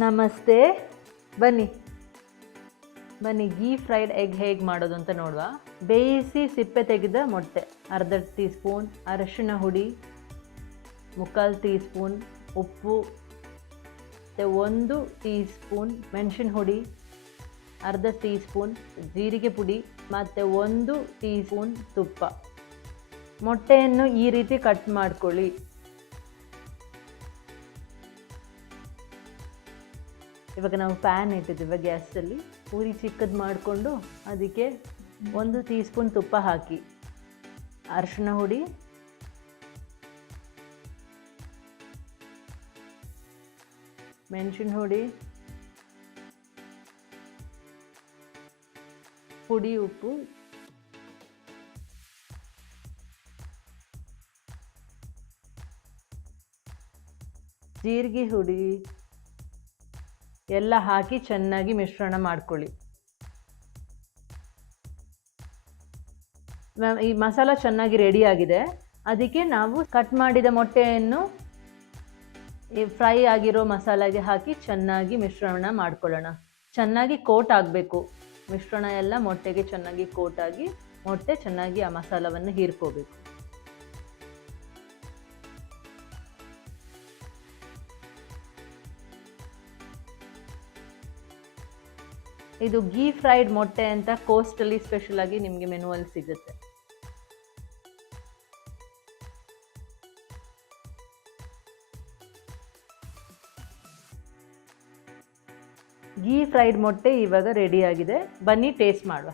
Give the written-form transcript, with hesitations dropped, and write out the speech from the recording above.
ನಮಸ್ತೆ. ಬನ್ನಿ ಬನ್ನಿ ಗೀ ಫ್ರೈಡ್ ಎಗ್ ಹೇಗೆ ಮಾಡೋದು ಅಂತ ನೋಡುವ. ಬೇಯಿಸಿ ಸಿಪ್ಪೆ ತೆಗೆದ ಮೊಟ್ಟೆ, ಅರ್ಧ ಟೀ ಸ್ಪೂನ್ ಅರಶಿನ ಹುಡಿ, 3/4 ಟೀ ಸ್ಪೂನ್ ಉಪ್ಪು, ಮತ್ತು 1 ಟೀ ಸ್ಪೂನ್ ಮೆಣಸಿನ ಹುಡಿ, ಅರ್ಧ ಟೀ ಸ್ಪೂನ್ ಜೀರಿಗೆ ಪುಡಿ ಮತ್ತು 1 ಟೀ ಸ್ಪೂನ್ ತುಪ್ಪ. ಮೊಟ್ಟೆಯನ್ನು ಈ ರೀತಿ ಕಟ್ ಮಾಡ್ಕೊಳ್ಳಿ. ಇವಾಗ ನಾವು ಪ್ಯಾನ್ ಇಟ್ಟಿದ್ದೀವಿ ಗ್ಯಾಸಲ್ಲಿ. ಪೂರಿ ಚಿಕ್ಕದು ಮಾಡಿಕೊಂಡು ಅದಕ್ಕೆ 1 ಟೀ ಸ್ಪೂನ್ ತುಪ್ಪ ಹಾಕಿ, ಅರಿಶಿನ ಹುಡಿ, ಮೆಣಸಿನ ಹುಡಿ, ಪುಡಿ ಉಪ್ಪು, ಜೀರಿಗೆ ಹುಡಿ ಎಲ್ಲ ಹಾಕಿ ಚೆನ್ನಾಗಿ ಮಿಶ್ರಣ ಮಾಡ್ಕೊಳ್ಳಿ. ಈ ಮಸಾಲ ಚೆನ್ನಾಗಿ ರೆಡಿಯಾಗಿದೆ. ಅದಕ್ಕೆ ನಾವು ಕಟ್ ಮಾಡಿದ ಮೊಟ್ಟೆಯನ್ನು ಈ ಫ್ರೈ ಆಗಿರೋ ಮಸಾಲೆಗೆ ಹಾಕಿ ಚೆನ್ನಾಗಿ ಮಿಶ್ರಣ ಮಾಡ್ಕೊಳ್ಳೋಣ. ಚೆನ್ನಾಗಿ ಕೋಟ್ ಆಗಬೇಕು ಮಿಶ್ರಣ ಎಲ್ಲ, ಮೊಟ್ಟೆಗೆ ಚೆನ್ನಾಗಿ ಕೋಟ್ ಆಗಿ ಮೊಟ್ಟೆ ಚೆನ್ನಾಗಿ ಆ ಮಸಾಲವನ್ನು ಹೀರ್ಕೋಬೇಕು. ಇದು ಗೀ ಫ್ರೈಡ್ ಮೊಟ್ಟೆ ಅಂತ ಕೋಸ್ಟಲ್ಲಿ ಸ್ಪೆಷಲ್ ಆಗಿ ನಿಮಗೆ ಮೆನುವಲ್ಲಿ ಸಿಗುತ್ತೆ. ಗೀ ಫ್ರೈಡ್ ಮೊಟ್ಟೆ ಇವಾಗ ರೆಡಿಯಾಗಿದೆ. ಬನ್ನಿ ಟೇಸ್ಟ್ ಮಾಡುವ.